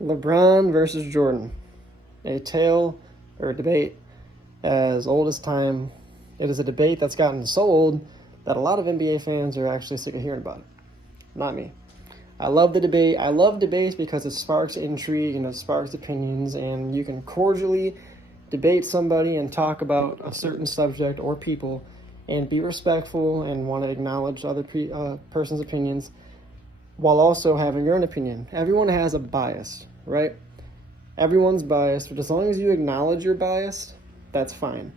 LeBron versus Jordan. A tale or a debate as old as time. It is a debate that's gotten so old that a lot of NBA fans are actually sick of hearing about it. Not me. I love the debate. I love debates because it sparks intrigue and it sparks opinions, and you can cordially debate somebody and talk about a certain subject or people and be respectful and want to acknowledge other person's opinions while also having your own opinion. Everyone has a bias, right? Everyone's biased, but as long as you acknowledge you're biased, that's fine.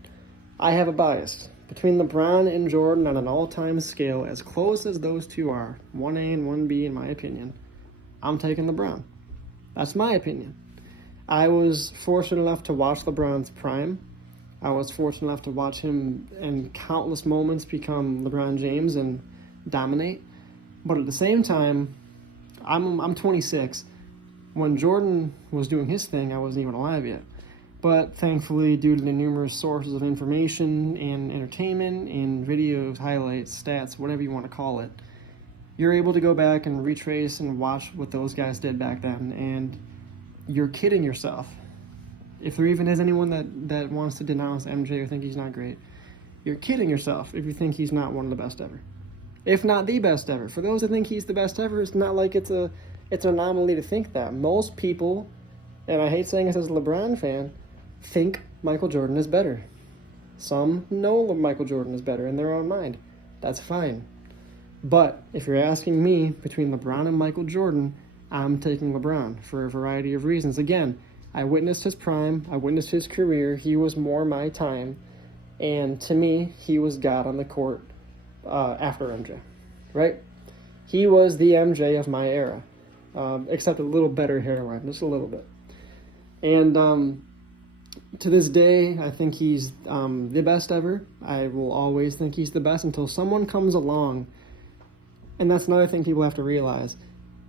I have a bias. Between LeBron and Jordan on an all-time scale, as close as those two are, 1A and 1B in my opinion, I'm taking LeBron. That's my opinion. I was fortunate enough to watch LeBron's prime. I was fortunate enough to watch him in countless moments become LeBron James and dominate. But at the same time, I'm 26. When Jordan was doing his thing, I wasn't even alive yet. But thankfully, due to the numerous sources of information and entertainment and videos, highlights, stats, whatever you want to call it, you're able to go back and retrace and watch what those guys did back then, and you're kidding yourself. If there even is anyone that wants to denounce MJ or think he's not great, you're kidding yourself if you think he's not one of the best ever. If not the best ever. For those that think he's the best ever, it's not like it's an anomaly to think that. Most people, and I hate saying this as a LeBron fan, think Michael Jordan is better. Some know Michael Jordan is better in their own mind. That's fine. But if you're asking me between LeBron and Michael Jordan, I'm taking LeBron for a variety of reasons. Again, I witnessed his prime. I witnessed his career. He was more my time. And to me, he was God on the court after MJ, right? He was the MJ of my era, except a little better hairline, just a little bit. And to this day, I think he's the best ever. I will always think he's the best until someone comes along. And that's another thing people have to realize.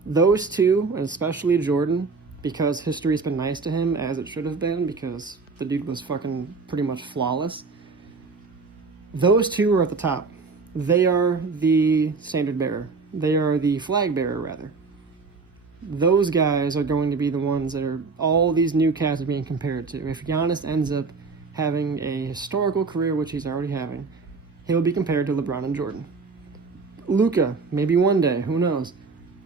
Those two, and especially Jordan, because history's been nice to him, as it should have been, because the dude was fucking pretty much flawless. Those two are at the top. They are the standard bearer. They are the flag bearer, rather. Those guys are going to be the ones that are all these new cats are being compared to. If Giannis ends up having a historical career, which he's already having, he'll be compared to LeBron and Jordan. Luka, maybe one day, who knows?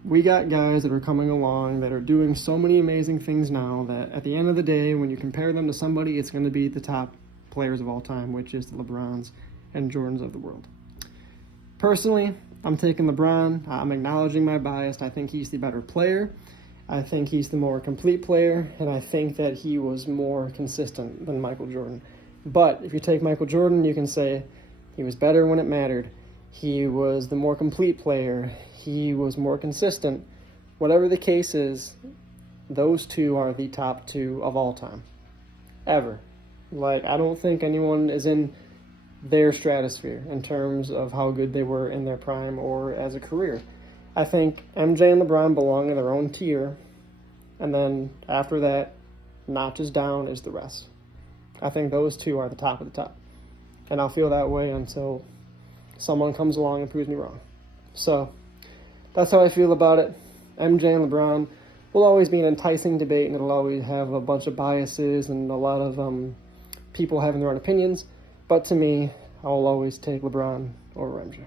We got guys that are coming along that are doing so many amazing things now that at the end of the day, when you compare them to somebody, it's going to be the top players of all time, which is the LeBrons and Jordans of the world. Personally, I'm taking LeBron. I'm acknowledging my bias. I think he's the better player. I think he's the more complete player, and I think that he was more consistent than Michael Jordan. But if you take Michael Jordan, you can say he was better when it mattered. He was the more complete player. He was more consistent. Whatever the case is, those two are the top two of all time. Ever. Like, I don't think anyone is in their stratosphere in terms of how good they were in their prime or as a career. I think MJ and LeBron belong in their own tier, and then after that, notches down is the rest. I think those two are the top of the top, and I'll feel that way until someone comes along and proves me wrong. So that's how I feel about it. MJ and LeBron will always be an enticing debate, and it'll always have a bunch of biases and a lot of people having their own opinions. But to me, I will always take LeBron over MJ.